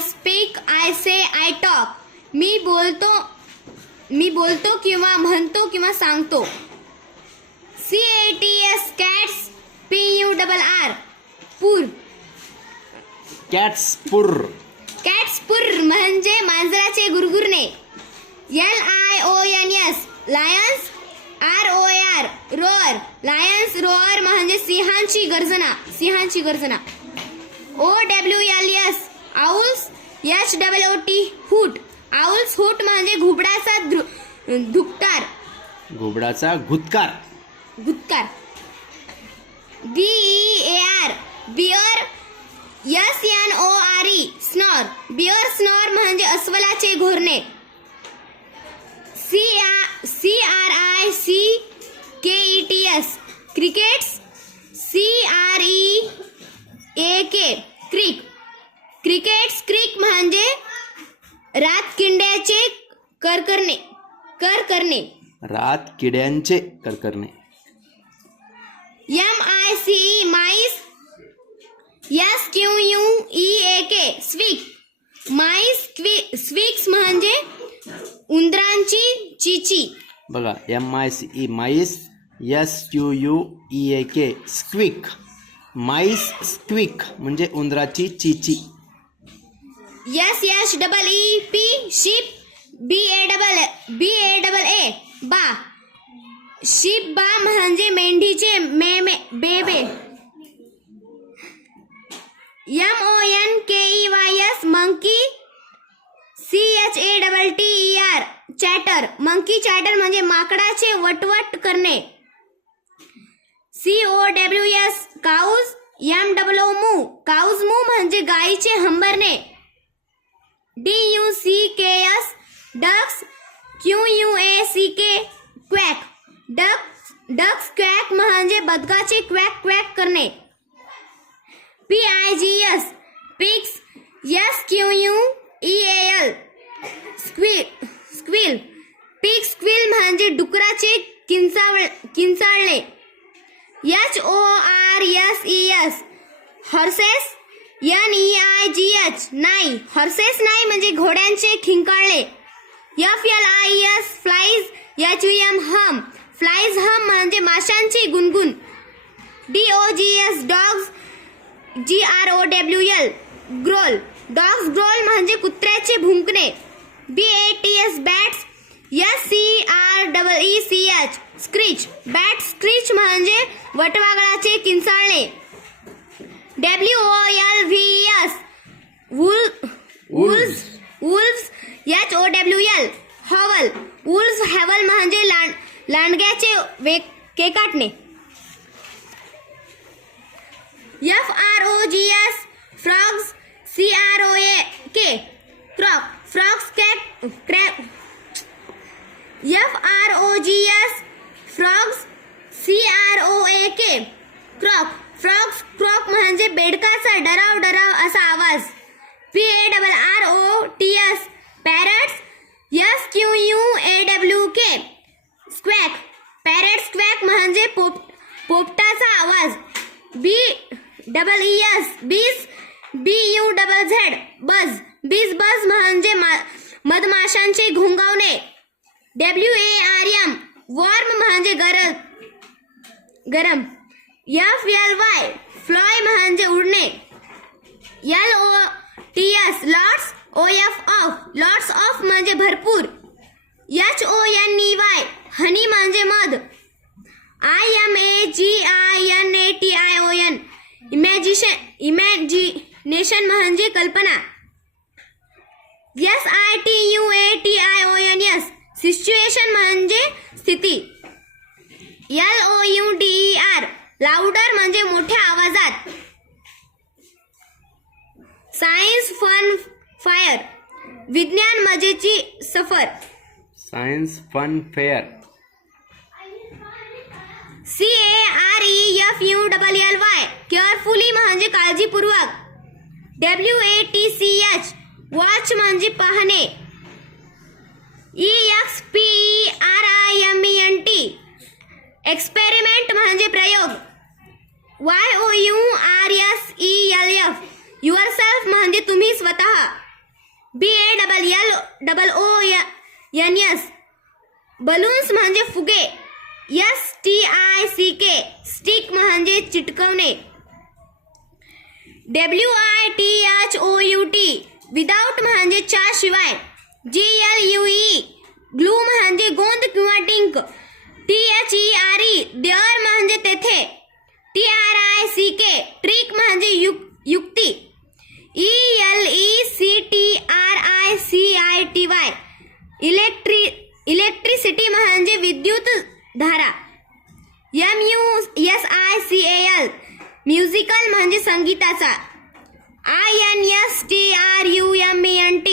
I speak, I say, I talk. मी बोलतो किंवा म्हणतो किंवा सांगतो. CATS cats, PURR purr. Cats purr. Cats purr म्हणजे मांजराचे गुरगुरणे. LIONS lions. ROAR roar. Lions roar म्हणजे सिंहांची गर्जना. सिंहांची गर्जना. OWLS owls. HOOT hoot. Owls hoot म्हणजे घुबडाचा धुक्कार. घुबडाचा घुतकार. भूतकार. BEAR bear. SNORE snore. Bear snore म्हणजे अस्वलाचे घोरणे. CRICKETS crickets. CREAK creak. Crickets creak म्हणजे रातकिंड्याचे करकरणे. रात किड्यांचे करकरणे. MICE mice. SQUEAK स्वीक. माईस स्वीक्स म्हणजे उंदरांची चिची. बघा MICE mice. SQUEAK squeak. MICE squeak म्हणजे उंदराची चीची. SHEEP ship. BAAA बा. शीप बा म्हणजे मेंढीचे बेबे. MONKEYS monkey. CHATTER chatter. Monkey chatter म्हणजे माकडाचे वटवट करणे. COWS काऊज. MOO काऊज मू म्हणजे गायीचे हंबरणे. DUCKS ducks. QUACK quack. Ducks quack म्हणजे बदकाचे क्वॅक क्वॅक करणे. PIGS pigs. SQUEAL squeal. Pig squeal म्हणजे डुकराचे किंचाळणे. HORSES horses. NEIGH neigh. Horses neigh म्हणजे घोड्यांचे खिंकाळणे. FLIES flies. HUM hum. Flies hum म्हणजे माशांची गुणगुण. DOGS dogs. GROWL growl. Dogs growl म्हणजे कुत्र्याचे भुंकणे. BATS bats. SCREECH screech. Bat screech म्हणजे वटवाघळाचे किंचाळणे. WOLVES wolves. HOWL howl. Wolves howl म्हणजे लांडग्याचे केकाटणे. FROGS frogs. CROAK croak. Frogs croak. FROGS frogs. CROAK croak. Frogs croak म्हणजे बेडकाचा डराव असा आवाज. PARROTS parrots. SQUAWK squawk. Parrot squawk म्हणजे पोपटाचा आवाज. BEES बीज. BUZZ बज. बीज बज म्हणजे मधमाशांचे घोंगावणे. WARM वॉर्म म्हणजे गरम. FLY फ्लॉय म्हणजे उडणे. LOTS lots. OF lots of म्हणजे भरपूर. HONEY हनी म्हणजे मध. IMAGINATION इमॅजिनेशन म्हणजे कल्पना. SITUATIONS सिच्युएशन म्हणजे स्थिती. LOUDER लाऊडर म्हणजे मोठ्या आवाजात. सायन्स फन फायर विज्ञान मजेची सफर. Science fun fair. CAREFULLY carefully म्हणजे काळजीपूर्वक. WATCH वॉच म्हणजे पाहणे. EXPERIMENT एक्सपेरिमेंट म्हणजे प्रयोग. YOURSELF युअरसेल्फ म्हणजे तुम्ही स्वतः. BALLOONS बलून्स म्हणजे फुगे. STICK स्टिक म्हणजे चिटकवणे. WITHOUT विदाउट म्हणजे च्या शिवाय. GLUE ग्लू म्हणजे गोंद किंवा डिंक. THERE देअर म्हणजे तेथे. TRICK ट्रिक म्हणजे युक्ती. ELECTRICITY इलेक्ट्रिसिटी म्हणजे विद्युत धारा. MUSICAL म्युझिकल म्हणजे संगीताचा. INSTRUMENT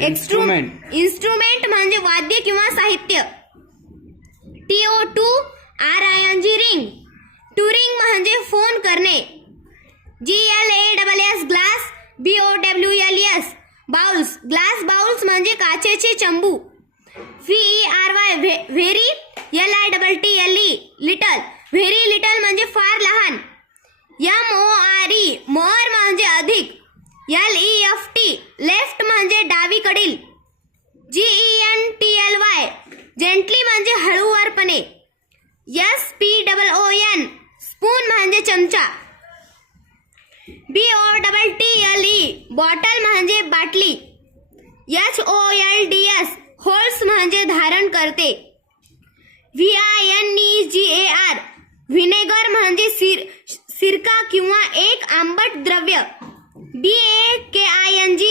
Instrument. इन्स्ट्रुमेंट म्हणजे वाद्य किंवा साहित्य. TORING रिंग टुरिंग म्हणजे फोन करणे. GLASS glass. BOWLS bowls glass bowls म्हणजे काचेचे चंबू. VERY very. LITTLE little very little म्हणजे फार लहान. MORE मोर म्हणजे अधिक. LEFT लेफ्ट म्हणजे डावीकडील. GENTLY जेंटली म्हणजे हळूवारपणे. SPOON स्पून म्हणजे चमचा. BOTTLE बॉटल म्हणजे बाटली. HOLDS होल्स म्हणजे धारण करते. VINEGAR व्हिनेगर म्हणजे सिरका किंवा एक आंबट द्रव्य. BAKING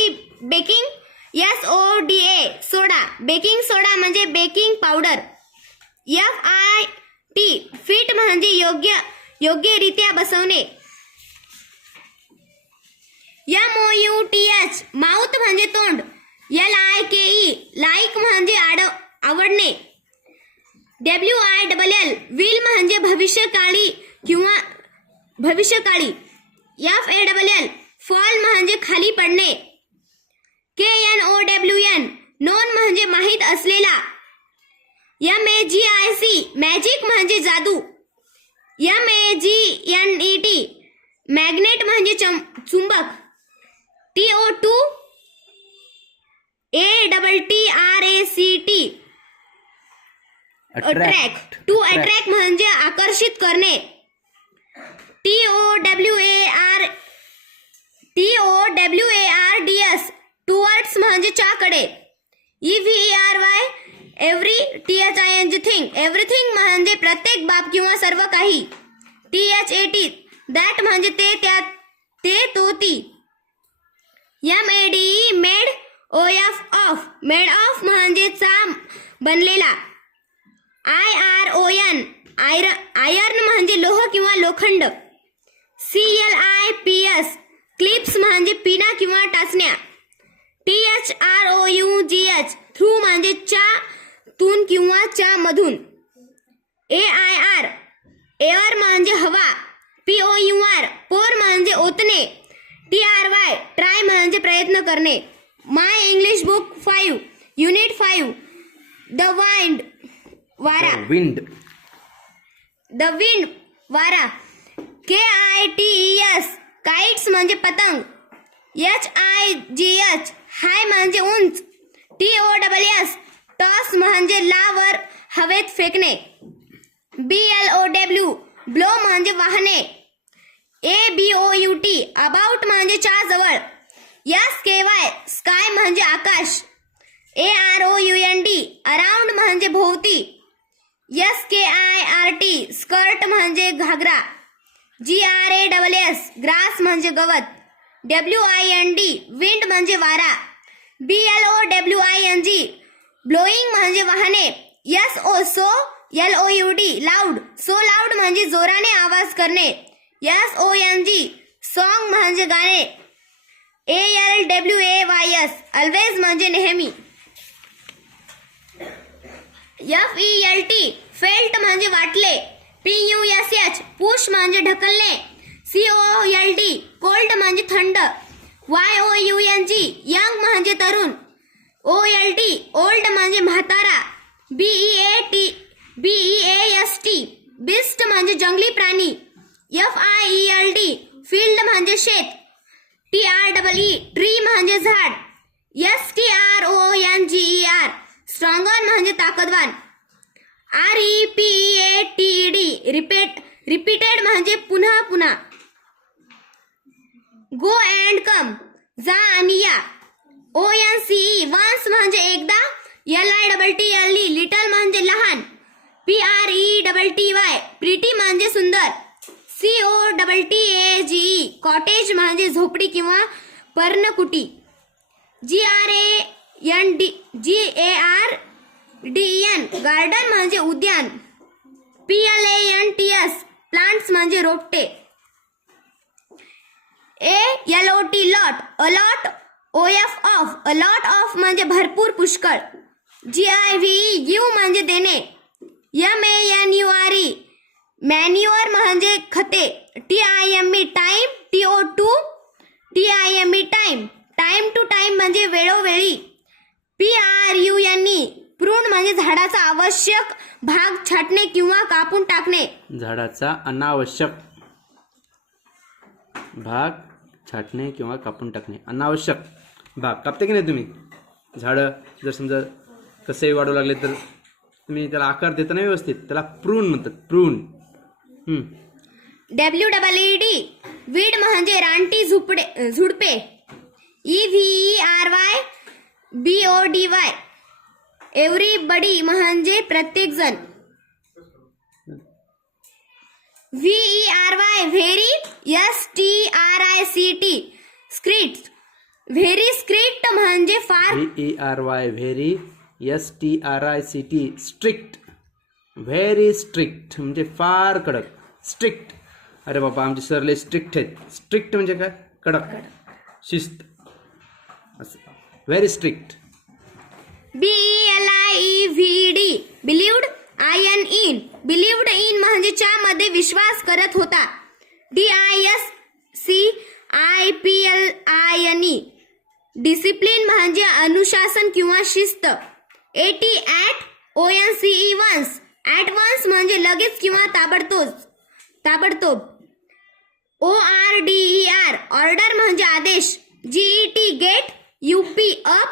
baking. SODA सोडा बेकिंग सोडा म्हणजे बेकिंग पावडर. FIT फिट म्हणजे योग्यरित्या बसवणे. MOUTH माउथ म्हणजे तोंड. LIKE लाईक म्हणजे आवडणे. WILL विल म्हणजे भविष्यकाळी. FALL फॉल म्हणजे खाली पडणे. KNOWN नोन म्हणजे माहीत असलेला. MAGIC मॅजिक म्हणजे जादू. MAGNET मॅग्नेट म्हणजे चुंबक. TOATTRACT अट्रॅक्ट टू अट्रॅक्ट म्हणजे आकर्षित करणे. TOWARDS टुवर्ड्स म्हणजे च्याकडे. EVERY every. THING thing everything म्हणजे प्रत्येक बाब किंवा सर्व काही. THAT दॅट म्हणजे ते तो ती. MADE made. OF made of म्हणजे चा बनलेला. IRON आयर्न म्हणजे लोह किंवा लोखंड. CLIPS क्लिप्स म्हणजे पिना किंवा टाचण्या. THROUGH थ्रू म्हणजे च्या तून किंवा च्या मधून. AIR एअर म्हणजे हवा. POUR पोर म्हणजे ओतणे. TRY ट्राय म्हणजे प्रयत्न करणे. My English book 5 unit 5 the wind वारा. द विंड वारा. KITES काइट्स म्हणजे पतंग. HIGH हाय म्हणजे उंच. TOSS टॉस म्हणजे लावर हवेत फेकणे. BLOW ब्लो म्हणजे वाहने. ABOUT अबाउट म्हणजे च्या जवळ. SKY स्काय म्हणजे आकाश. AROUND अराउंड म्हणजे भोवती. SKIRT स्कर्ट म्हणजे घागरा. GRASS ग्रास म्हणजे गवत. WIND विंड म्हणजे वारा. BLOWING ब्लोईंग म्हणजे वाहने. SO LOUD loud so loud म्हणजे जोराने आवाज करणे. SONG सॉन्ग म्हणजे गाणे. ALWAYS ऑलवेज म्हणजे नेहमी. FELT फेल्ट म्हणजे वाटले. PUSH पुश म्हणजे ढकलणे. COLD कोल्ड म्हणजे थंड. YOUNG यंग म्हणजे तरुण. OLD ओल्ड म्हणजे म्हातारा. BEAST बिस्ट म्हणजे जंगली प्राणी. FIELD फील्ड म्हणजे शेत. TREE ट्री म्हणजे झाड. STRONGER स्ट्रॉंगर म्हणजे ताकदवान. REPEATED रिपीटेड म्हणजे पुन्हा पुन्हा. गो अँड कम जा आणि या. ONCE वन्स म्हणजे एकदा. LITTLE लिटल म्हणजे लहान. PRETTY प्रिटी म्हणजे सुंदर. COTTAGE कॉटेज म्हणजे झोपडी किंवा पर्णकुटी. GARDEN गार्डन म्हणजे उद्यान. PLANTS प्लांट्स म्हणजे रोपटे. ALOT lot a lot. OF a lot of म्हणजे भरपूर पुष्कळ. GIVE गिव म्हणजे देणे. MANURE मॅन्युअर म्हणजे खते. TIME time. TIME time time to time म्हणजे वेळोवेळी. PRUNE प्रून म्हणजे झाडाचा आवश्यक भाग छाटणे किंवा कापून टाकणे. झाडाचा अनावश्यक भाग छाटणे किंवा कापून टाकणे. अनावश्यक भाग कापते की नाही तुम्ही? झाडं जर समजा कसंही वाढू लागले तर तुम्ही त्याला आकार देता नाही व्यवस्थित, त्याला प्रून म्हणतात. प्रून. WEED वीड म्हणजे रानटी झुडपे. EVERYBODY एव्हरीबडी म्हणजे प्रत्येक जण. VERY very. STRICT script very script म्हणजे फार. VERY very. STRICT strict. Very strict म्हणजे फार कडक. स्ट्रिक्ट. अरे बाबा आमचे सर लय स्ट्रिक्ट आहेत. स्ट्रिक्ट म्हणजे काय? कडक, शिस्त असं. Very strict. BELIEVED believed. Believed in म्हणजे मध्ये विश्वास करत होता. DISCIPLINE डिसिप्लिन म्हणजे अनुशासन किंवा शिस्त. AT ONCE once at once म्हणजे लगेच किंवा ताबडतोब. ORDER ऑर्डर म्हणजे आदेश. GET gate. UP up.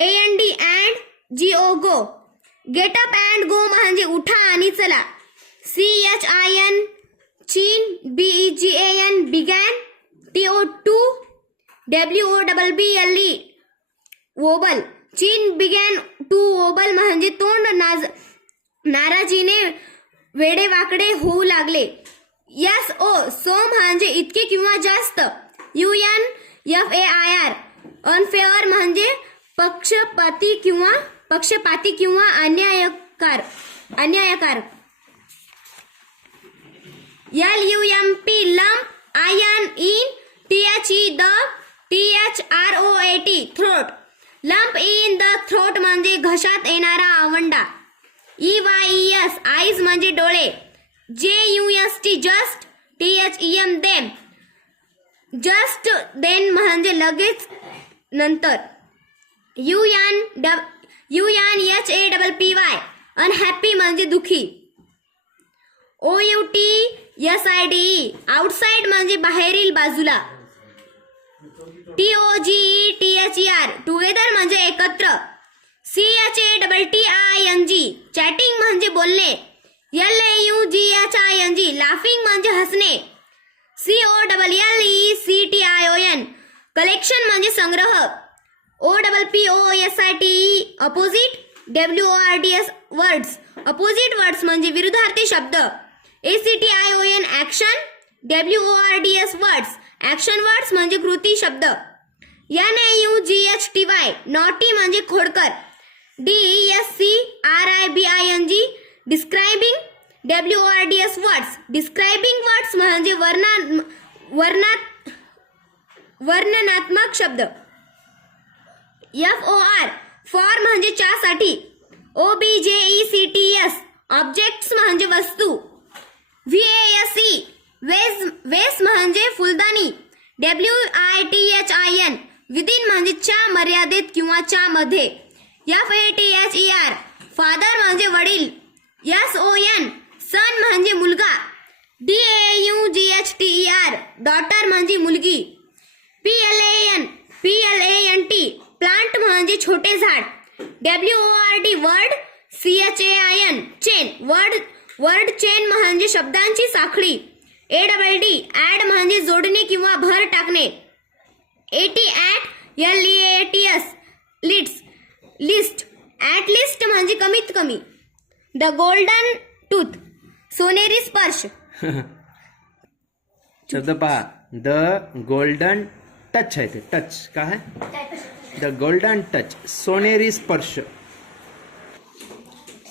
AND and GO go. Get up and go म्हणजे उठा आणि चला. CHIN चीन. BEGAN begin. TO2 WOBBLE wobble. चीन बिगॅन टू वोबल म्हणजे तोंड नाराजीने वेडेवाकडे होऊ लागले. SO सो म्हणजे इतके किंवा जास्त. UNFAIR अनफेअर म्हणजे पक्षपाती किंवा अन्यायकार. LUMP lump. IN THE the. THROAT throat. Lump in the throat म्हणजे घशात येणारा आवंडा. EYES आईज म्हणजे डोळे. JUST just. THEM them just then म्हणजे लगेच नंतर. UNHAPPY अनहॅपी म्हणजे दुखी. OUTSIDE आउटसाइड म्हणजे बाहेरील बाजूला. TOGETHER टुगेदर म्हणजे एकत्र. CHATTING चॅटिंग म्हणजे बोलणे. LAUGHING लाफिंग म्हणजे हसणे. COLLECTION कलेक्शन म्हणजे संग्रह. OPPOSITE opposite. WORDS words opposite words म्हणजे विरुद्धार्थी शब्द. ACTION action. WORDS words action words म्हणजे कृती शब्द. NAUGHTY नॉटी म्हणजे खोडकर. DESCRIBING describing. WORDS words describing words म्हणजे वर्णनात्मक शब्द. FOR फॉर म्हणजे साठी. OBJECTS ऑब्जेक्ट्स म्हणजे वस्तू. VASE वेस म्हणजे फुलदाणी. WITHIN विदिन म्हणजे च्या मर्यादेत किंवा च्या मध्ये. FATHER फादर म्हणजे वडील. SON सन म्हणजे मुलगा. DAUGHTER डॉटर म्हणजे मुलगी. PLANT प्लांट म्हणजे छोटे झाड. WORD word. CHAIN chain word chain म्हणजे शब्दांची साखळी. ADD ऍड म्हणजे जोडणे किंवा भर टाकणे. LEATS list. ॲट लिस्ट म्हणजे कमीत कमी. द गोल्डन टूथ सोनेरी स्पर्श. शब्द पहा. द गोल्डन टच आहे ते. टच काय आहे? द गोल्डन टच सोनेरी स्पर्श.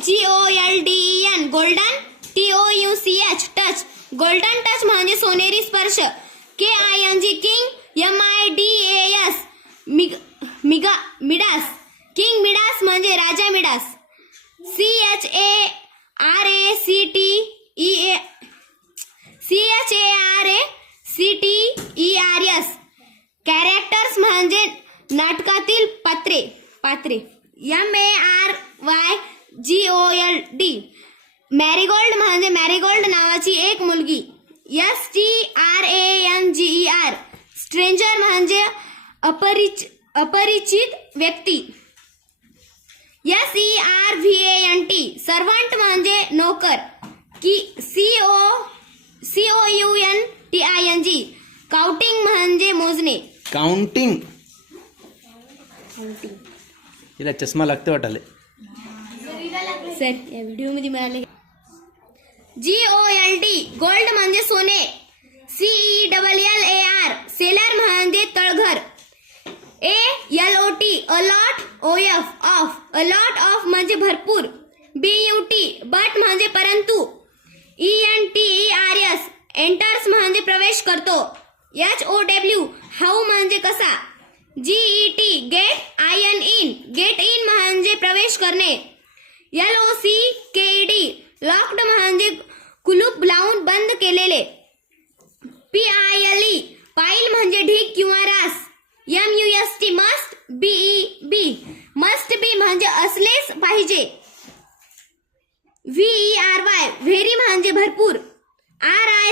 GOLDEN golden. TOUCH touch golden touch म्हणजे सोनेरी स्पर्श. KING king. MIDAS Midas king Midas म्हणजे राजा मिडास. CHARACTERS कॅरेक्टर्स म्हणजे नाटकातील पात्रे. MARYGOLD मॅरीगोल्ड म्हणजे मॅरीगोल्ड नावाची एक मुलगी. STRANGER स्ट्रेंजर म्हणजे अपरिचित व्यक्ती. SERVANT सर्वंट म्हणजे नोकर. COUNTING काउंटिंग म्हणजे मोजणे. काउंटिंग. तिला चष्मा लागते वाटाले. सर या व्हिडिओ मध्ये मिळाले. GOLD गोल्ड म्हणजे सोने. CELLAR सेलर म्हणजे तळघर. ALOT a lot. OF a lot of म्हणजे भरपूर. BUT बट म्हणजे परंतु. ENTERS एंटर्स म्हणजे प्रवेश करतो. HOW हाऊ म्हणजे कसा. GET gate. गेट इन म्हणजे प्रवेश करणे. LOCKED लॉक्ड म्हणजे कुलूप लावून बंद केलेले. PILE पाईल म्हणजे ढीग किंवा रास. MUST must. BEB must be म्हणजे असलेच पाहिजे. VERY व्हेरी म्हणजे भरपूर. RI